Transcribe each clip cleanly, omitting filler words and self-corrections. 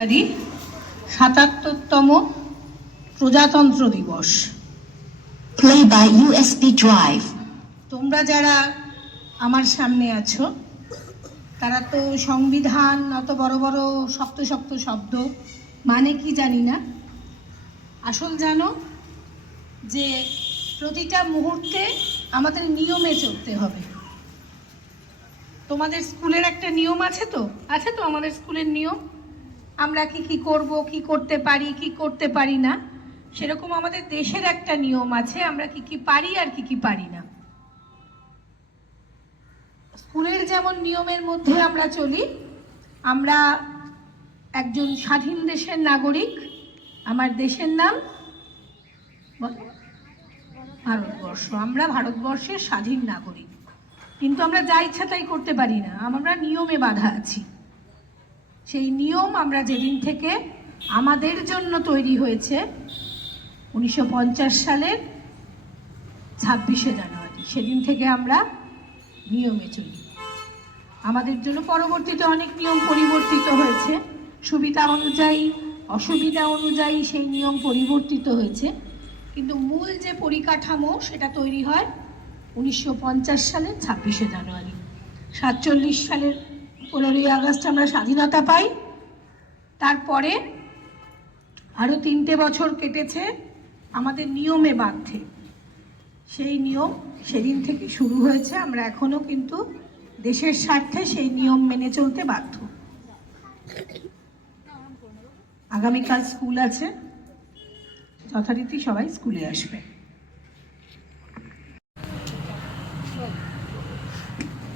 ৭৭তম প্রজাতন্ত্র দিবস। Play by USB drive. তোমরা যারা আমার সামনে আছো তারা তো সংবিধান অত বড় বড় শক্ত শক্ত শব্দ মানে কি জানি না, আসল জানো যে প্রতিটা মুহূর্তে আমাদের নিয়মে চলতে হবে। তোমাদের স্কুলের একটা নিয়ম আছে তো আমাদের স্কুলের নিয়ম, আমরা কি করব, কি করতে পারি, কি করতে পারি না, সেরকম আমাদের দেশের একটা নিয়ম আছে, আমরা কি পারি আর কি পারি না। স্কুলের যেমন নিয়মের মধ্যে আমরা চলি, আমরা একজন স্বাধীন দেশের নাগরিক, আমার দেশের নাম ভারতবর্ষ, আমরা ভারতবর্ষের স্বাধীন নাগরিক, কিন্তু আমরা যা ইচ্ছা তাই করতে পারি না, আমরা নিয়মে বাঁধা আছি। সেই নিয়ম আমরা যেদিন থেকে আমাদের জন্য তৈরি হয়েছে 1950 সালের 26শে জানুয়ারি, সেদিন থেকে আমরা নিয়মে চলি। আমাদের জন্য পরবর্তীতে অনেক নিয়ম পরিবর্তিত হয়েছে, সুবিধা অনুযায়ী অসুবিধা অনুযায়ী সেই নিয়ম পরিবর্তিত হয়েছে, কিন্তু মূল যে পরিকাঠামো সেটা তৈরি হয় 1950 সালের 26শে জানুয়ারি। 47 সালের 15ই আগস্ট আমরা স্বাধীনতা পাই, তারপরে আরও 3টে বছর কেটেছে আমাদের নিয়মে বাঁধতে। সেই নিয়ম সেদিন থেকে শুরু হয়েছে, আমরা এখনো কিন্তু দেশের স্বার্থে সেই নিয়ম মেনে চলতে বাধ্য। আগামীকাল স্কুল আছে, যথারীতি সবাই স্কুলে আসবে।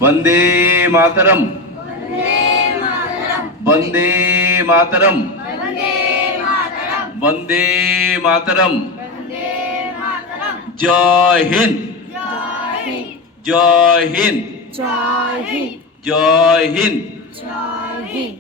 वंदे मातरम, वंदे मातरम, वंदे मातरम। जय हिंद, जय हिंद, जय हिंद, जय हिंद, जय हिंद।